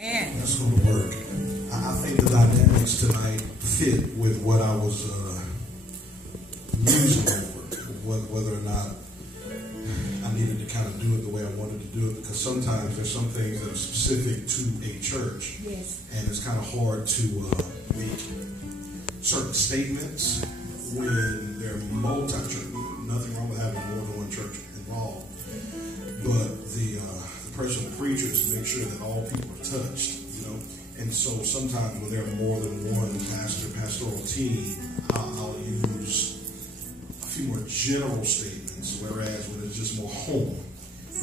That's going to work. I think the dynamics tonight fit with what I was musing over, whether or not I needed to kind of do it the way I wanted to do it, because sometimes there's some things that are specific to a church, yes, and it's kind of hard to make certain statements when they're multi-church. Nothing wrong with having more than one church involved, but the personal preachers make sure that all people are touched, you know. And so sometimes when there are more than one pastoral team, I'll use a few more general statements, whereas when it's just more home,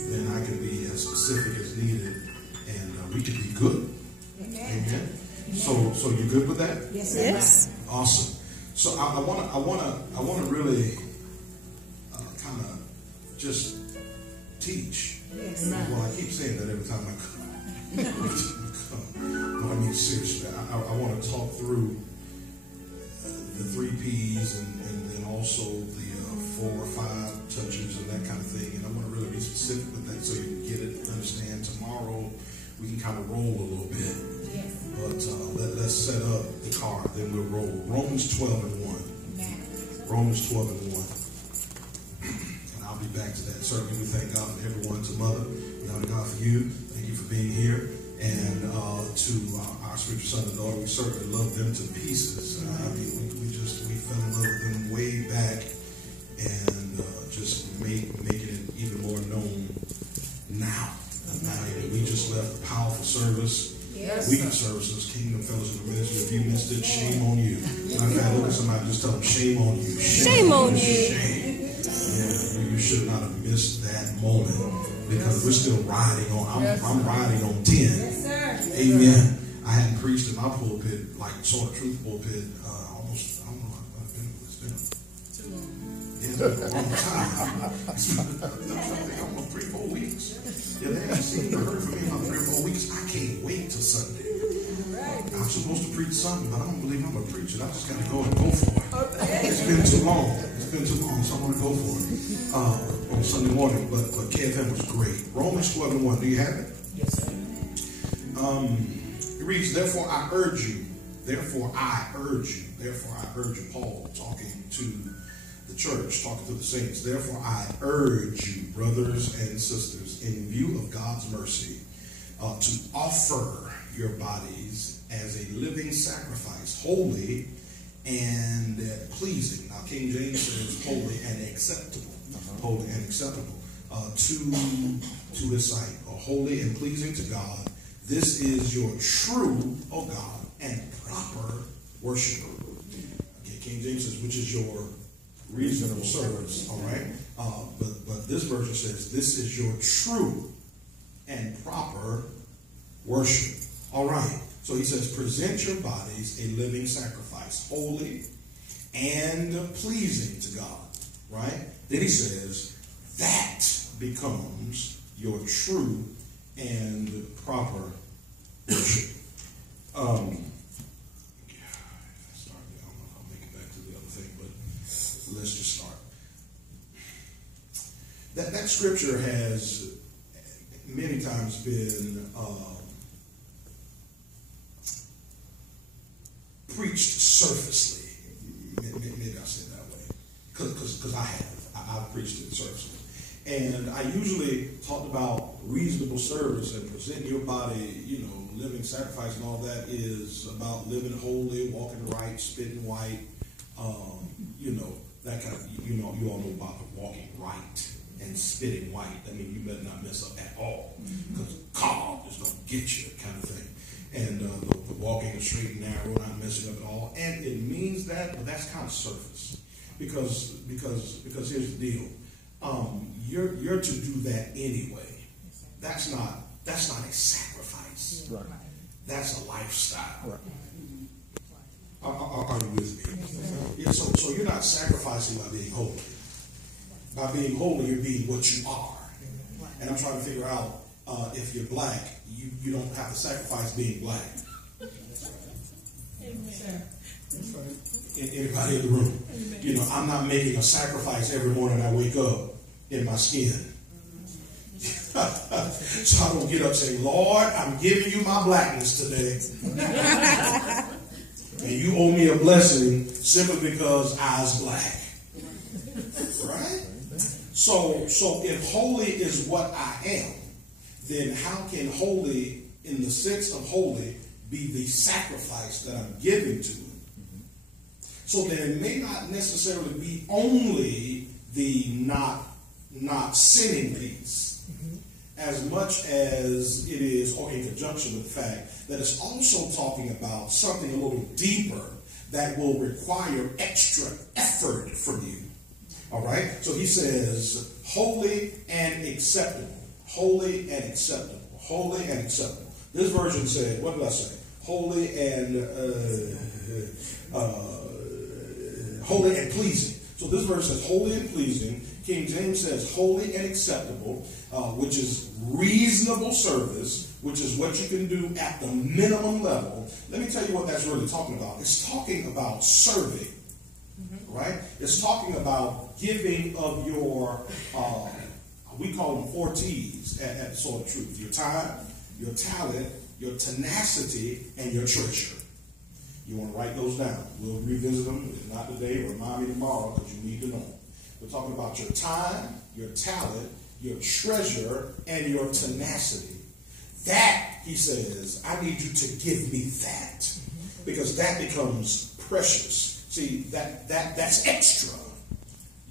then I can be as specific as needed, and we can be good. Amen. So you're good with that? yes, Yes. Awesome. So I wanna really kind of just teach. yes. Well, I keep saying that every time I come. But I mean, seriously, I want to talk through the 3 P's and then also the 4 or 5 touches and that kind of thing. And I want to really be specific with that so you can get it and understand. Tomorrow we can kind of roll a little bit. Yes. But let's set up the car, then we'll roll. Romans 12 and 1. Romans 12 and 1. And I'll be back to that. Certainly we thank God for everyone. To Mother, we honor God for you. Thank you for being here. And to our spiritual son and daughter, we certainly love them to pieces. I mean, we fell in love with them way back, and just making it even more known now. We just left a powerful service. Yes, Weekend services, Kingdom Fellowship Ministry. If you missed it, shame on you. I've had to look at somebody and just tell them, shame on you. Shame on you. Shame. Yeah, you should not have missed that moment, because we're still riding on. I'm riding on 10. yes, sir. Amen. I hadn't preached in my pulpit, like sort of truth pulpit, almost, I don't know, it's been too long. Yeah, it's been a long time. I think almost 3 or 4 weeks. Yeah, they haven't seen or heard from me in about 3 or 4 weeks. I can't wait till Sunday. I'm supposed to preach something, but I don't believe I'm going to preach it. I just got to go and go for it. It's been too long. So I want to go for it on Sunday morning. But KFM was great. Romans 12 and 1. Do you have it? Yes, sir. It reads, therefore I urge you, Paul talking to the church, talking to the saints. Therefore I urge you, brothers and sisters, in view of God's mercy, to offer your bodies as a living sacrifice, holy and pleasing. Now King James says holy and acceptable. Holy and acceptable to his sight, or holy and pleasing to God. This is your true, oh God, and proper worship. Okay, King James says, which is your reasonable service. All right, but this version says, this is your true and proper worship. All right. So he says, present your bodies a living sacrifice, holy and pleasing to God. Right? Then he says, that becomes your true and proper worship. I don't know if I'll make it back to the other thing, but let's just start. That scripture has many times been preached surfacely. Maybe I'll say it that way, because I've preached it surfacely. And I usually talked about reasonable service and present your body, living sacrifice and all that is about living holy, walking right, spitting white, that kind of, you all know about the walking right and spitting white. I mean, you better not mess up at all, because God is going to get you kind of thing. And the walking is straight and narrow, not messing up at all. And it means that, but that's kind of surface. Because here's the deal. You're to do that anyway. That's not a sacrifice. Right. That's a lifestyle. Right. Are you with me? Yeah, so you're not sacrificing by being holy. By being holy, you're being what you are. And I'm trying to figure out if you're black, you don't have to sacrifice being black. Amen. Anybody in the room? Amen. I'm not making a sacrifice every morning I wake up in my skin. So I don't get up saying, Lord, I'm giving you my blackness today. And you owe me a blessing simply because I was black. Right? So if holy is what I am, then how can holy, in the sense of holy, be the sacrifice that I'm giving to him? So then it may not necessarily be only the not sinning piece, as much as it is, or in conjunction with the fact that it's also talking about something a little deeper that will require extra effort from you. All right? So he says, holy and acceptable. Holy and acceptable. Holy and acceptable. This version said, what did I say? Holy and holy and pleasing. So this verse says holy and pleasing. King James says holy and acceptable, which is reasonable service, which is what you can do at the minimum level. Let me tell you what that's really talking about. It's talking about serving, right? It's talking about giving of your, we call them 4 T's at Sword of Truth. Your time, your talent, your tenacity, and your treasure. You want to write those down. We'll revisit them. If not today, remind me tomorrow because you need to know. We're talking about your time, your talent, your treasure, and your tenacity. That, he says, I need you to give me that. Because that becomes precious. See, that's extra.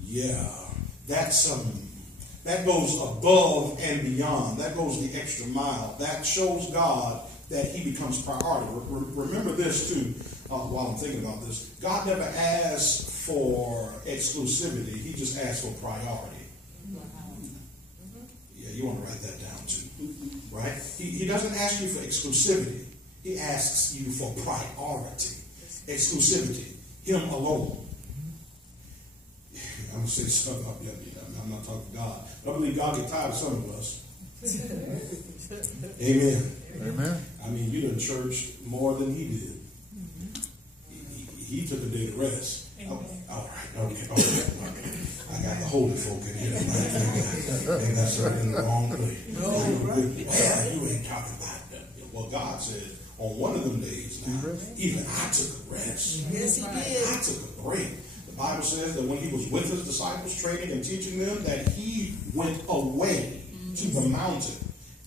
Yeah. That goes above and beyond. That goes the extra mile. That shows God that he becomes priority. Remember this too, while I'm thinking about this. God never asked for exclusivity. He just asked for priority. Yeah, you want to write that down too. Right? He doesn't ask you for exclusivity. He asks you for priority. Exclusivity. Him alone. I'm going to say something. I'm not talking to God. But I believe God gets tired of some of us. Amen. Amen. I mean, you done church more than he did. He took a day to rest. Oh, all right, okay. I got the holy folk in here. They got something in the wrong place. Well, you ain't talking about that. Well, God said, on one of them days now, even I took a rest. Yes, he did. I took a break. The Bible says that when he was with his disciples, training and teaching them, that he went away to the mountain.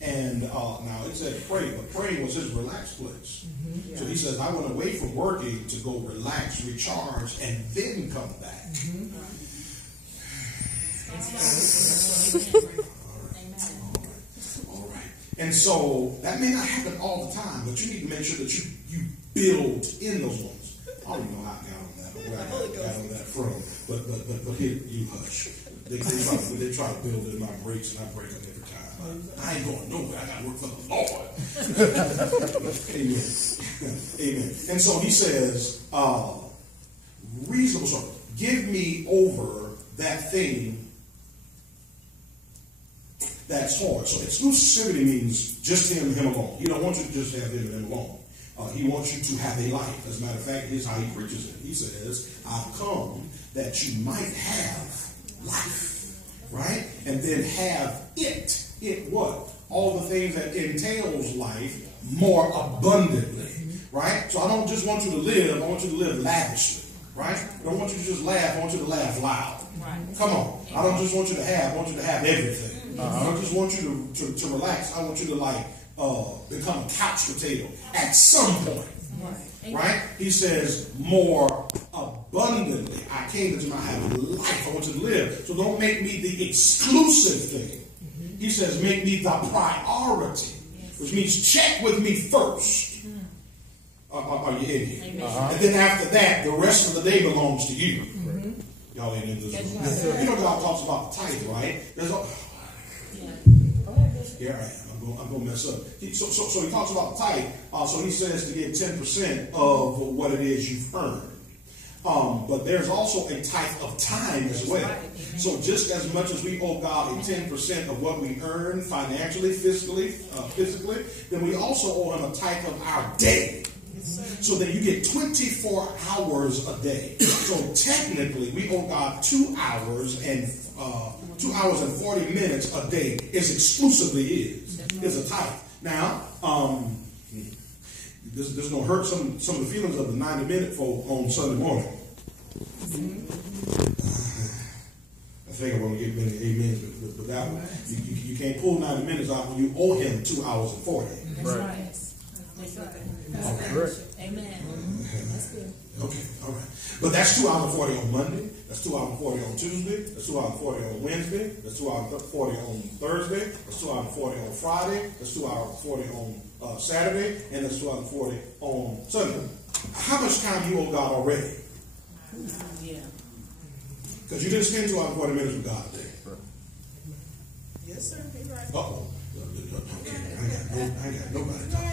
And now it said pray, but praying was his relaxed place. So he says, I went away from working to go relax, recharge, and then come back. All right. And so that may not happen all the time, but you need to make sure that you build in those ones. I don't even know how I got on that, or where I got on that from. But here, you hush. They try to build in my breaks, and I break them every time. I ain't going nowhere. I got to work for the Lord. Amen. Amen. And so he says, reasonable service. Give me over that thing that's hard. So exclusivity means just him alone. He don't want you to just have him alone. He wants you to have a life. As a matter of fact, here's how he preaches it. He says, I've come that you might have life, right? And then have it. It what? All the things that entails life more abundantly, right? So I don't just want you to live. I want you to live lavishly, right? I don't want you to just laugh. I want you to laugh loud. Right. Come on. I don't just want you to have. I want you to have everything. I don't just want you to relax. I want you to become a couch potato at some point. Right? He says more abundantly. I came that you might have life. I want you to live. So don't make me the exclusive thing. He says make me the priority. Which means check with me first. Are you in here? And then after that, the rest of the day belongs to you. Y'all ain't in this room. You know God talks about the tithe, right? Here I am. I'm going to mess up. So he talks about the tithe. So he says to give 10% of what it is you've earned. But there's also a tithe of time as well. So just as much as we owe God a 10% of what we earn financially, physically, then we also owe him a tithe of our day. So that you get 24 hours a day. So technically, we owe God 2 hours and 40 minutes a day. Is exclusively is a tithe. Now, this is going to hurt some of the feelings of the 90-minute folk on Sunday morning. I think I'm going to get many amens with that one. You can't pull 90 minutes out when you owe him 2 hours and 40. That's right. That's right. Amen. That's good. Okay, all right. But that's 2 hours and 40 on Monday. That's 2 hours and 40 on Tuesday. That's 2 hours and 40 on Wednesday. That's 2 hours and 40 on Thursday. That's 2 hours and 40 on Friday. That's 2 hours and 40 on Saturday. And that's 2 hours and 40 on Sunday. How much time you owe God already? Yeah. Because you didn't spend 2 hours and 40 minutes with God today. Yes, sir. You're right. Uh-oh. Okay, I got nobody talking.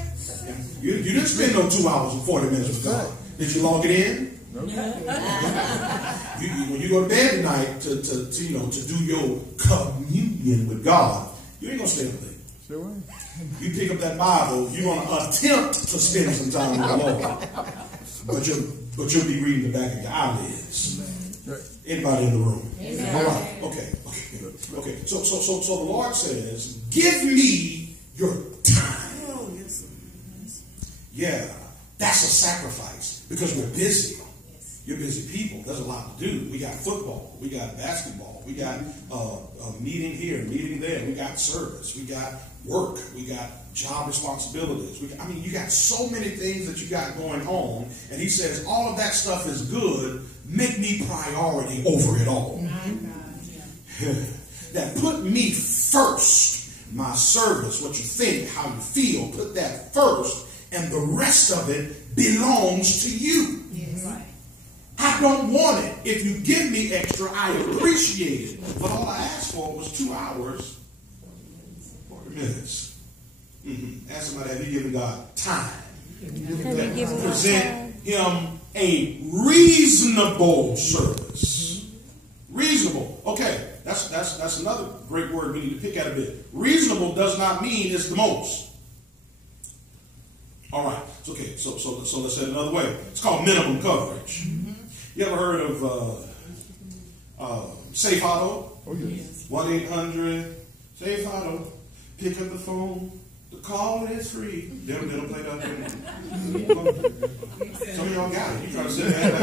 You didn't spend no 2 hours and 40 minutes with God. Did you log it in? When you go to bed tonight to do your communion with God, you ain't gonna stay up late. Sure. You pick up that Bible, you're gonna attempt to spend some time with the Lord, but you'll be reading the back of your eyelids. Anybody in the room? Amen. All right. Okay. So the Lord says, "Give me your time." Oh, yes, sir. Yeah, that's a sacrifice because we're busy. You're busy people. There's a lot to do. We got football. We got basketball. We got a meeting here, meeting there. We got service. We got work. We got job responsibilities. You got so many things that you got going on. And he says, all of that stuff is good. Make me priority over it all. That put me first. My service, what you think, how you feel, put that first. And the rest of it belongs to you. Yes. Right. I don't want it. If you give me extra, I appreciate it. But all I asked for was 2 hours, 40 minutes. Ask somebody, have you given God time? Present him a reasonable service. Reasonable. Okay, that's another great word we need to pick at a bit. Reasonable does not mean it's the most. All right. Okay. So let's say it another way. It's called minimum coverage. You ever heard of Safe Auto? Oh, yes. 1-800-SAFE Auto. Pick up the phone. The call is free. They'll play that. Some of y'all got it. You try to say that.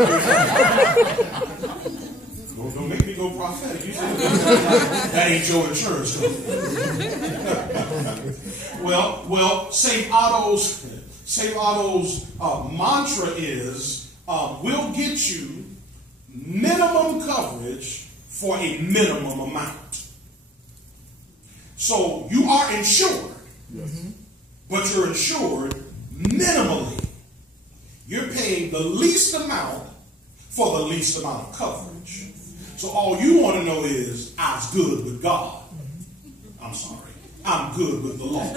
Don't make me go prophetic. You say that ain't your insurance company. Well, Safe Auto's mantra is, we'll get you minimum coverage for a minimum amount. So you are insured, but you're insured minimally. You're paying the least amount for the least amount of coverage. So all you want to know is, I was good with God. I'm sorry. I'm good with the law.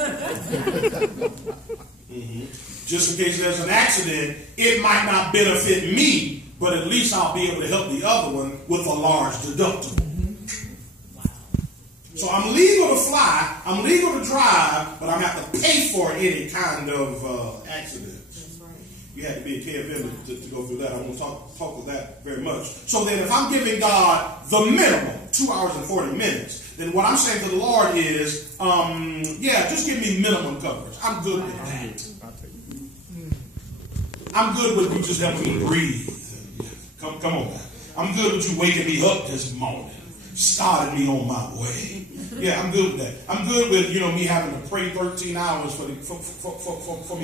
Just in case there's an accident, it might not benefit me, but at least I'll be able to help the other one with a large deductible. So I'm legal to fly, I'm legal to drive, but I'm going to have to pay for any kind of accident. You had to be a KFM to go through that. I won't talk with that very much. So then if I'm giving God the minimum, 2 hours and 40 minutes, then what I'm saying to the Lord is, just give me minimum coverage. I'm good with that. I'm good with you just helping me breathe. Come on, man. I'm good with you waking me up this morning, starting me on my way. Yeah, I'm good with that. I'm good with me having to pray 13 hours for me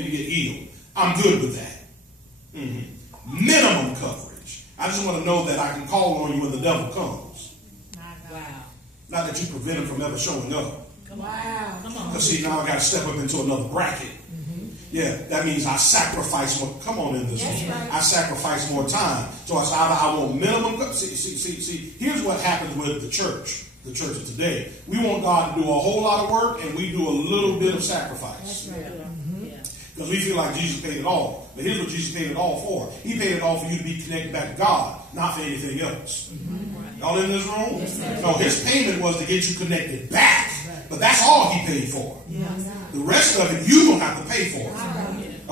to get healed. I'm good with that. Minimum coverage. I just want to know that I can call on you when the devil comes. Wow. Not that you prevent him from ever showing up. Wow. Come on. Because see, now I got to step up into another bracket. Yeah, that means I sacrifice more. Come on in this one. Right. I sacrifice more time. So it's either I want minimum. See. Here's what happens with the church of today. We want God to do a whole lot of work, and we do a little bit of sacrifice. That's right. Because we feel like Jesus paid it all. But here's what Jesus paid it all for. He paid it all for you to be connected back to God, not for anything else. Y'all in this room? No, his payment was to get you connected back. But that's all he paid for. The rest of it, you don't have to pay for.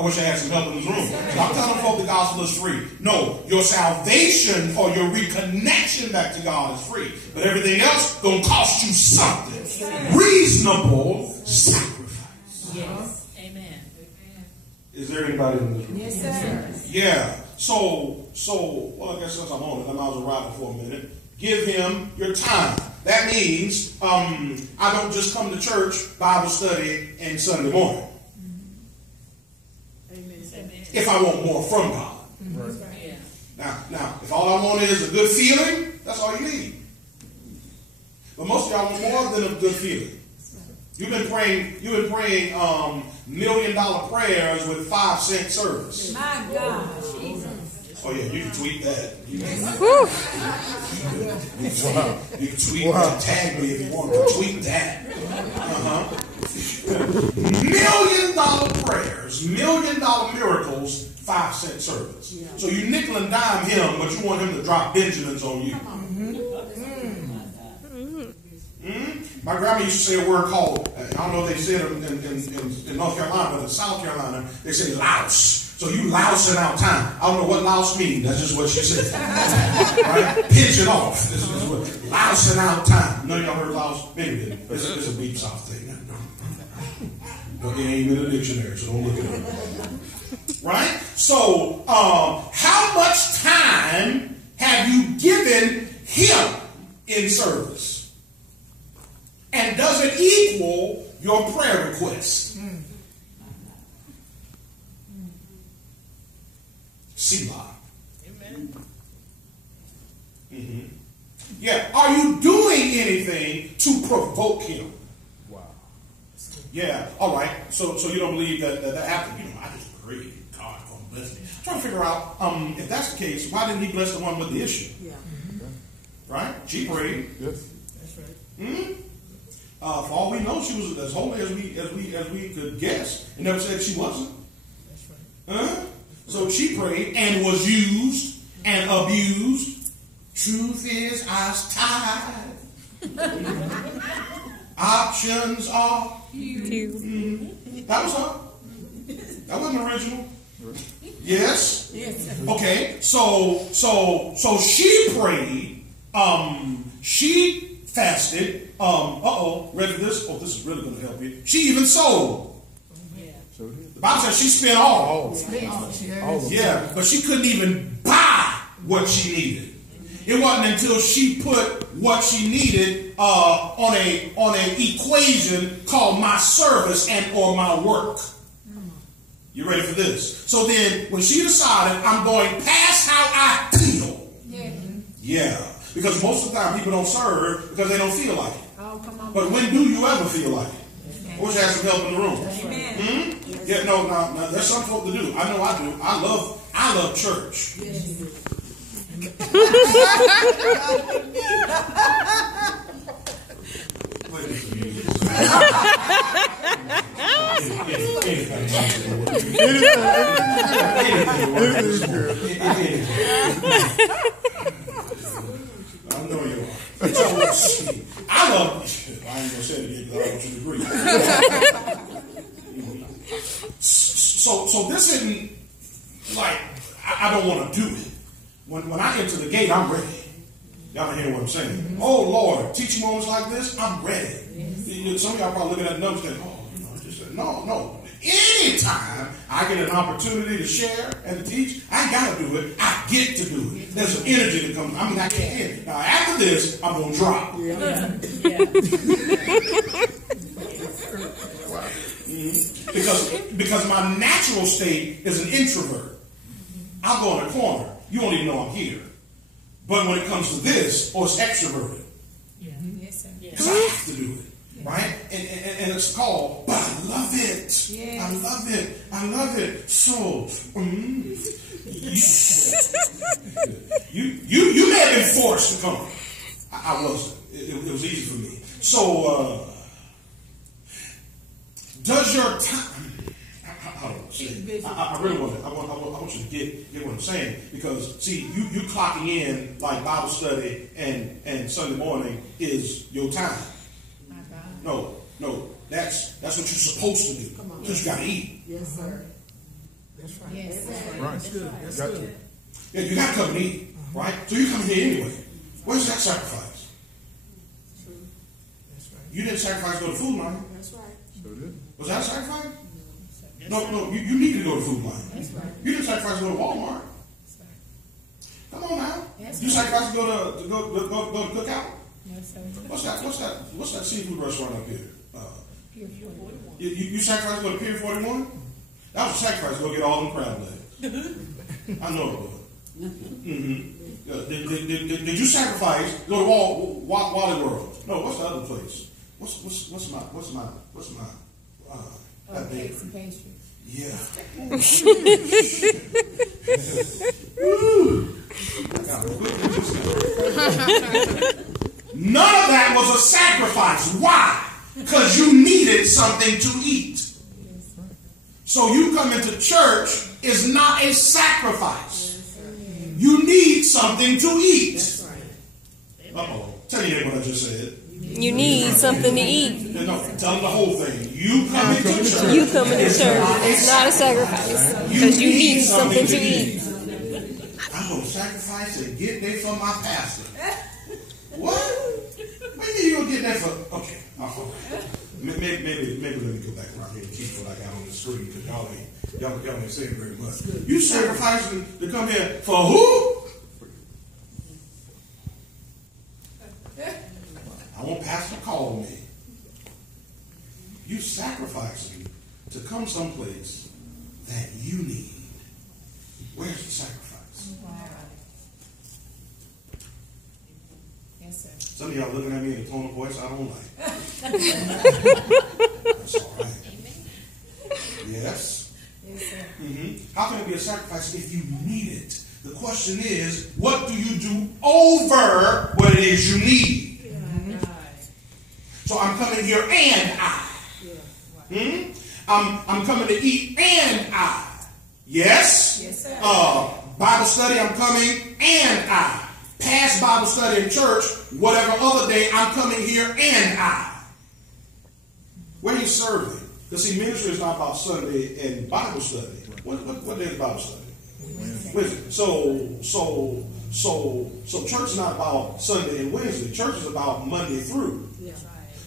I wish I had some help in this room. So I'm telling folk the gospel is free. No, your salvation or your reconnection back to God is free. But everything else gonna cost you something. Reasonable sacrifice. Yes. Amen. Is there anybody in this room? Yes, sir. Yeah. So, well, I guess since I'm on it, I might as well ride it for a minute. Give him your time. That means I don't just come to church, Bible study, and Sunday morning. Amen. If I want more from God. Right. Yeah. Now, if all I want is a good feeling, that's all you need. But most of y'all want more than a good feeling. You've been praying $1 million prayers with 5-cent service. My God. Oh yeah, you can tweet that. You can tweet that. Tag me if you want to tweet that. $1 million prayers, $1 million miracles, 5-cent service. Yeah. So you nickel and dime him, but you want him to drop Benjamins on you. My grandma used to say a word called, I don't know if they said it in North Carolina, but in South Carolina, they say louse. So you lousing out time. I don't know what louse means. That's just what she said. Right? Pinch it off. This is what lousing out time. None of y'all heard louse? Maybe didn't. It's a deep South thing. It ain't in the dictionary, so don't look at it. Right? So, how much time have you given him in service? And does it equal your prayer request? Selah. Amen. Mm-hmm. Yeah. Are you doing anything to provoke him? Wow. Yeah. All right. So you don't believe that after, I just pray God gonna bless me. I'm trying to figure out if that's the case, why didn't he bless the one with the issue? Yeah. Right? She prayed. Yes. That's right. For all we know, she was as holy as we could guess. It never said she wasn't. That's right. So she prayed and was used and abused. Truth is, I was tired. Options are few. That was her. That wasn't original. Yes. Yes. Okay. So she prayed. She fasted. Ready for this? Oh, this is really going to help you. She even sold. The Bible says she spent all. Yeah, but she couldn't even buy what she needed. It wasn't until she put what she needed on an equation called my service and or my work. You ready for this? So then, when she decided I'm going past how I feel. Yeah, because most of the time people don't serve because they don't feel like it. Oh, come on. But when do you ever feel like it? I wish I had some help in the room. Amen. Yeah, no, there's some folk to do. I know I do. I love church. Yes. I know you are. I love. I ain't gonna say it again because I want you to agree. So this isn't like I don't want to do it. When I enter the gate, I'm ready. Y'all hear what I'm saying? Mm-hmm. Oh Lord, teaching moments like this, I'm ready. Yes. Some of y'all probably looking at the numbers saying, no. Anytime I get an opportunity to share and to teach, I ain't got to do it. I get to do it. There's an energy that comes. I can't. Now after this, I'm gonna drop. Yeah. Because my natural state is an introvert. I'll go in a corner. You won't even know I'm here. But when it comes to this, it's extroverted. Yeah. Yes, sir. Because I have to do it. Right? And it's called, but I love it. Yes. I love it. So, you may have been forced to come. I wasn't. It was easy for me. So, does your time? I really want to. I want you to get what I'm saying, because see, you clocking in like Bible study and Sunday morning is your time. No, that's what you're supposed to do. Because you got to eat. Yes, sir. That's right. Yes, sir. Right. That's good. That's Got good. you. Yeah, you got to come and eat, right? So you come here anyway. Where's that sacrifice? That's right. You didn't sacrifice to go to Food Line. That's right. Sure did. Was that a sacrifice? Yes, No, sir. no, you need to go to Food Line. That's right. You didn't sacrifice to go to Walmart. That's right. Come on now. Yes, You sir. sacrifice to go to Cookout. Yes, sir. What's that seafood restaurant up here? Pier 41. You sacrifice to go to Pier 41? That was a sacrifice to go get all them crab legs. I know it was. Did you sacrifice to go to Wally World? No, what's the other place? What's my that name? Cakes and pastry. Yeah. None of that was a sacrifice. Why? Because you needed something to eat. So you come into church is not a sacrifice. You need something to eat. Uh-oh. Tell you what I just said. You need something to eat. No, tell them the whole thing. You come into church. You come into church. It's not a sacrifice. Because you need something to eat. I'm going to sacrifice and get there for my pastor. What? What are you going to get there for? Okay. Maybe let me go back around here and keep what I got on the screen because y'all ain't saying very much. You sacrificing to come here for who? I want pastor to call me. You sacrificing to come someplace that you need. Where's the sacrifice? Wow. Yes, sir. Some of y'all looking at me in a tone of voice I don't like. That's all right. Yes. Yes, sir. How can it be a sacrifice if you need it? The question is, what do you do over what it is you need? So I'm coming here and I. I'm coming to eat and I. Yes? Yes, sir. Bible study, I'm coming and I. Past Bible study in church, whatever other day, I'm coming here and I. Where are you serving? Because see, ministry is not about Sunday and Bible study. What day is Bible study? Wednesday. So church is not about Sunday and Wednesday. Church is about Monday through.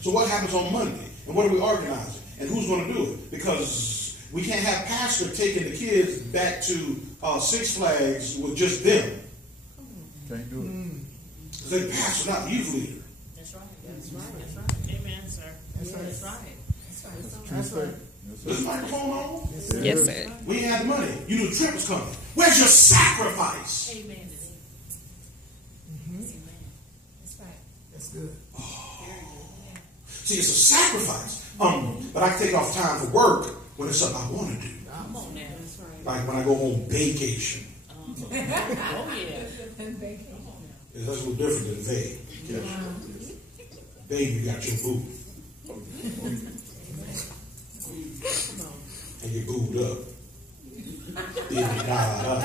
So what happens on Monday? And what are we organizing? And who's going to do it? Because we can't have pastor taking the kids back to Six Flags with just them. Can't do it. Because they pastor, not youth leader. That's right. That's right. That's right. Amen, sir. That's right. That's right. True statement. Yes, Is sir. the microphone on? Yes, sir. We ain't had the money. You knew the trip was coming. Where's your sacrifice? Amen. Amen. That's right. That's good. See, it's a sacrifice. But I can take off time for work when it's something I want to do. Come on now. That's right. Like when I go home vacation. Oh, yeah. And bacon. That's a little different than vague. Vague, you got your boo. And you booed up. Then you died up.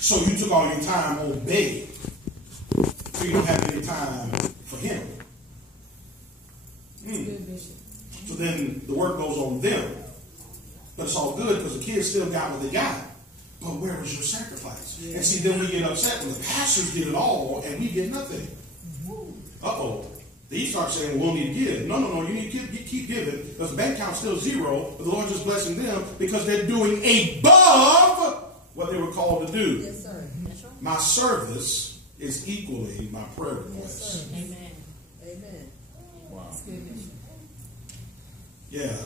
So you took all your time on babe. So you don't have any time for him. Good, Bishop. So then the work goes on them. But it's all good because the kids still got what they got. But where was your sacrifice? Yeah. And see, then we get upset when the pastors get it all and we get nothing. Uh-oh. They start saying, well, we need to give. No. You need to keep giving because the bank account's still zero, but the Lord's just blessing them because they're doing above what they were called to do. Yes, sir. That's right. My service is equally my prayer request. Yes, Amen. Amen. Wow. That's good, Bishop. Yeah.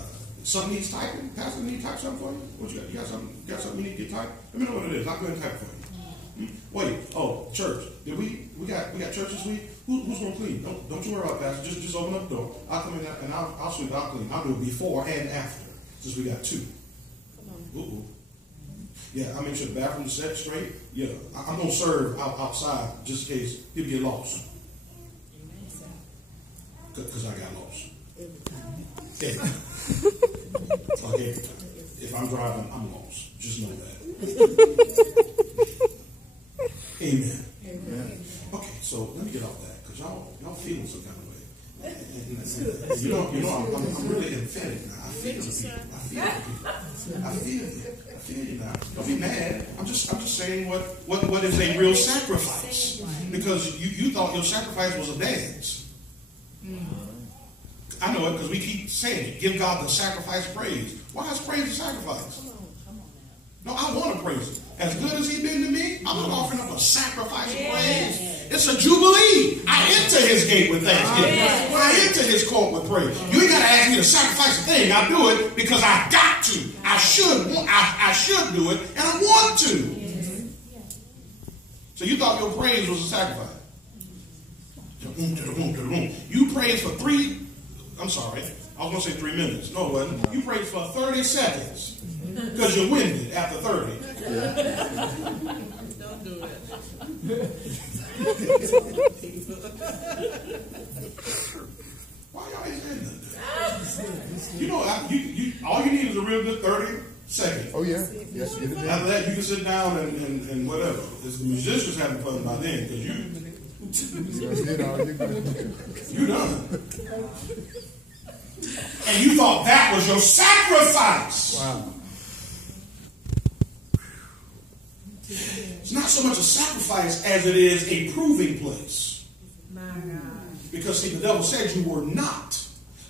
Something needs typing? Pastor, need to type something for you? What you got? You got something you need to get typed? Let me know what it is. I'll go ahead and type it for you. Wait. Oh, church. Did we got church this week? Who's gonna clean? Don't you worry about it, Pastor. Just open up the door. I'll come in and I'll sweep. I'll clean. I'll do it before and after. Since we got two. Come on. Ooh. Yeah, I'll make sure the bathroom's set straight. Yeah, I'm gonna serve outside just in case people get lost. Because I got lost. Every time. Like every time. If I'm driving, I'm lost. Just know that. Amen. Amen. Okay, so let me get off that because y'all feeling some kind of way. And you know, I'm really emphatic now. I feel you. I feel you now. Don't be mad. I'm just saying what is a real sacrifice. Because you thought your sacrifice was a dance. I know it because we keep saying it. Give God the sacrifice praise. Why is praise a sacrifice? No, I want to praise him. As good as he's been to me, I'm not offering up a sacrifice of praise. It's a jubilee. I enter his gate with thanksgiving. I enter his court with praise. You ain't got to ask me to sacrifice a thing. I do it because I got to. I should do it, and I want to. So you thought your praise was a sacrifice. You praised for I was going to say 3 minutes. No, it wasn't. You praised for 30 seconds. Because you're winded after 30. Don't do it. Why y'all ain't saying that? You know, all you need is a real good 30 seconds. Oh, yeah. Yes, get it done. After that, you can sit down and whatever. It's the musicians having fun by then, because you done. And you thought that was your sacrifice. Wow. It's not so much a sacrifice as it is a proving place. My God. Because, see, the devil said you were not.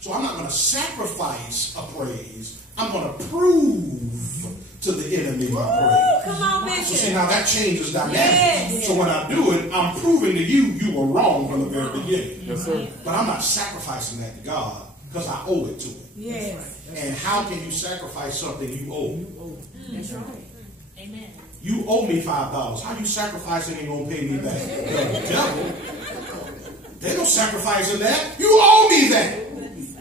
So I'm not going to sacrifice a praise. I'm going to prove to the enemy my praise. Come on, Bishop. So, see, now that changes dynamic. Yes. So when I do it, I'm proving to you were wrong from the very beginning. Yes, sir. But I'm not sacrificing that to God because I owe it to him. Yes. And how can you sacrifice something you owe? That's right. Amen. You owe me $5. How you sacrificing ain't gonna pay me back? The devil. There's no sacrifice in that. You owe me that.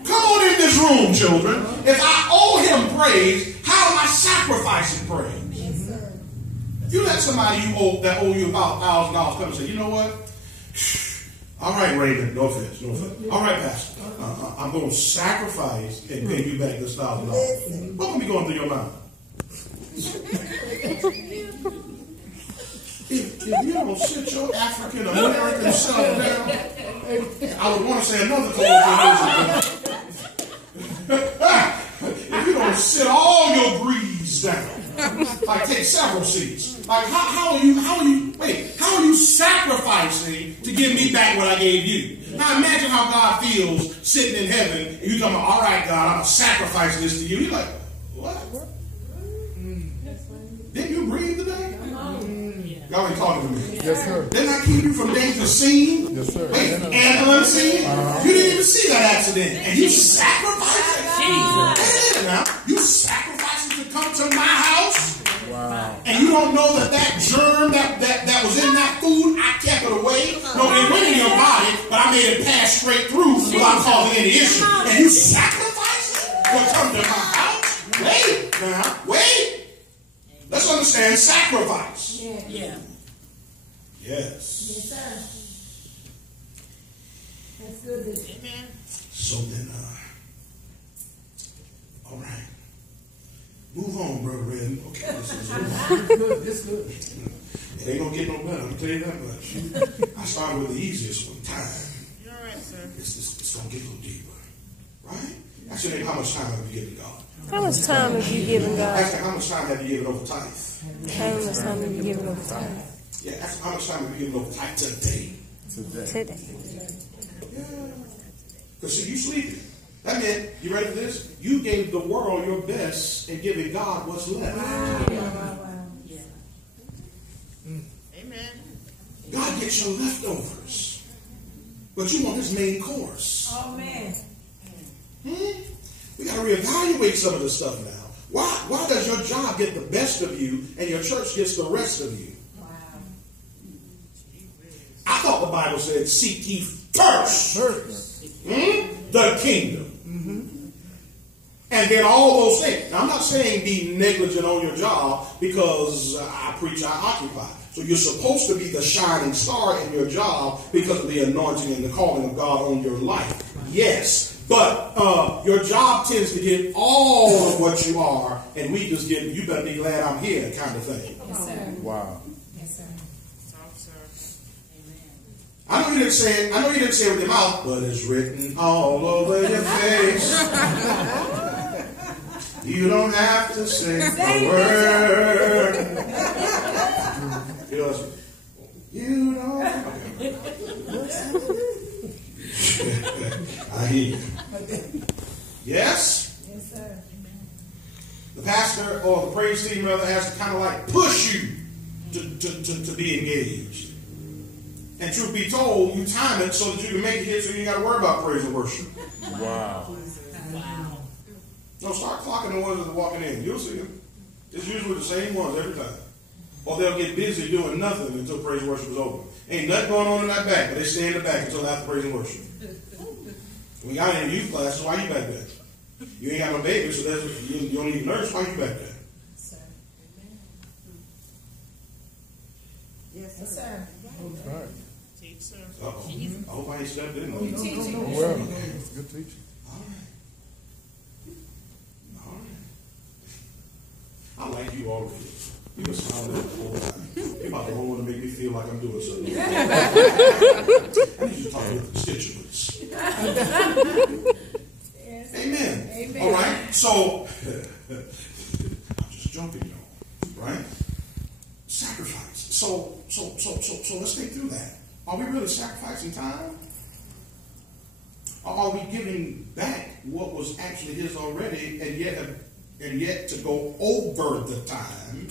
Come on in this room, children. If I owe him praise, how am I sacrificing praise? Yes, sir. You let somebody that owe you about $1,000 come and say, you know what? All right, Raven. No offense. All right, Pastor. I'm going to sacrifice and pay you back this $1,000. What gonna be going through your mind? If you don't sit your African American self down, I would want to say another colloquialism. If you don't sit all your greaves down, like take several seats. Like how are you sacrificing to give me back what I gave you? Now imagine how God feels sitting in heaven and you talking about, all right, God, I'm gonna sacrifice this to you. You're like, what? Didn't you breathe today? Y'all ain't talking to me. Yes, sir. Didn't I keep you from danger seen? Yes, sir. And unseen? You didn't even see that accident. And you sacrificed it? Jesus. Now, you sacrificed it to come to my house? Wow. And you don't know that germ that was in that food, I kept it away? No, it went in your body, but I made it pass straight through without causing any issue. And you sacrificed it to come to my house? Wait. Let's understand sacrifice. Yeah. Yes. Yes, sir. That's good. Amen. So then, all right. Move on, Brother Red. Okay, this is good. It ain't gonna get no better, I'm gonna tell you that much. I started with the easiest one, time. You're all right, sir. It's gonna get a little deeper. Right? Ask your neighbor, how much time have you given God? How much time have you given God? Ask him, how much time have you given over tithe? How much time have you given over time? Yeah, ask him, how much time have you given over tithe today? Today. Yeah. Because see, you sleeping. That meant, you ready for this? You gave the world your best and giving God what's left. Wow. Yeah. Amen. God gets your leftovers. But you want his main course. Oh, man. We got to reevaluate some of this stuff now. Why does your job get the best of you and your church gets the rest of you? Wow. I thought the Bible said, seek ye first the kingdom. And then all those things. Now, I'm not saying be negligent on your job because I preach, I occupy. So you're supposed to be the shining star in your job because of the anointing and the calling of God on your life. Yes. But your job tends to get all of what you are, and we just get, you better be glad I'm here kind of thing. Yes, sir. Wow. Yes, sir. I I know you didn't say it. I know you didn't say it with your mouth, but it's written all over your face. You don't have to say a word. You don't. I hear you. Yes? Yes, sir. The pastor or the praise team rather has to kind of like push you to be engaged. And truth be told, you time it so that you can make it here so you ain't got to worry about praise and worship. Wow. Wow. No, start clocking the ones that are walking in. You'll see them. It's usually the same ones every time. Or they'll get busy doing nothing until praise and worship is over. Ain't nothing going on in that back, but they stay in the back until after praise and worship. We got in youth class, so why you back there? You ain't got no baby, so you don't need a nurse. Why you back there? Sir. Yes, Yes, sir. That's right. Teach, sir. Uh-oh. I hope I ain't stepped in. You teaching. Oh, well, it's good teaching. All right. All right. I like you already. You just sound like the whole time. You're about the only one to make me feel like I'm doing something. I need you to talk to the constituents. Yes. Amen. Amen. All right. So, I'm just jumping, y'all. Right? Sacrifice. So let's think through that. Are we really sacrificing time? Or are we giving back what was actually his already, and yet to go over the time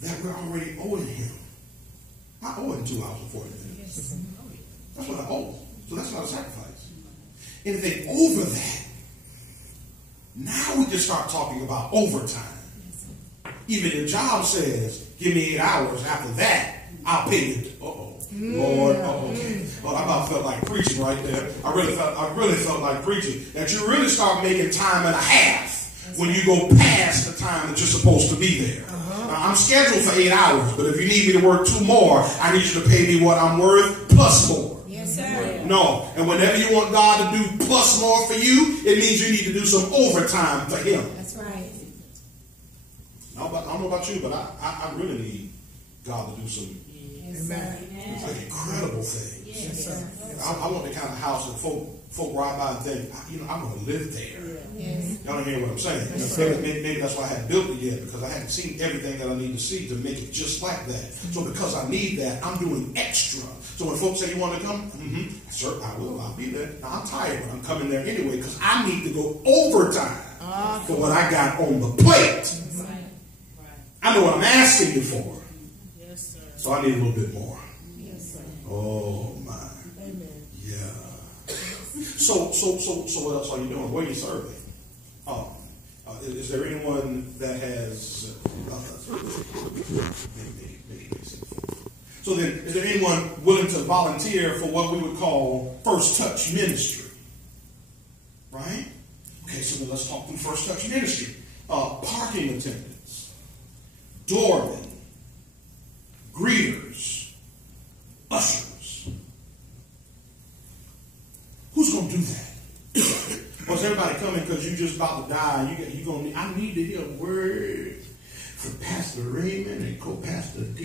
that we're already owing him? I owe him 2 hours and 40 minutes. Yes. That's what I owe. So that's not a sacrifice. Anything over that, now we can start talking about overtime. Even the job says, give me 8 hours. After that, I'll pay you. Lord, Well, I about felt like preaching right there. I really felt like preaching. That you really start making time and a half when you go past the time that you're supposed to be there. Now, I'm scheduled for 8 hours, but if you need me to work 2 more, I need you to pay me what I'm worth plus more. Yes, sir. No. And whenever you want God to do plus more for you, it means you need to do some overtime for him. That's right. I don't know about you, but I really need God to do some. Yes, sir. It's an incredible thing. Yes, sir. I want the kind of house that folk ride by and think, I'm going to live there. Yes. Y'all don't hear what I'm saying? Maybe that's why I hadn't built it yet, because I hadn't seen everything that I need to see to make it just like that. So because I need that, I'm doing extra. So when folks say, you want to come? Sir, I will. I'll be there. Now, I'm tired, but I'm coming there anyway because I need to go overtime for what I got on the plate. I know what I'm asking you for. Yes, sir. So I need a little bit more. Yes, sir. Oh, my. Amen. Yeah. So what else are you doing? What are you serving? Is there anyone that has... So then, is there anyone willing to volunteer for what we would call First Touch Ministry? Right? Okay, so then let's talk through First Touch Ministry. Parking attendants, doormen, greeters, ushers. Who's going to do that? Or is everybody coming because you just about to die? I need to hear a word from Pastor Raymond and co-pastor D.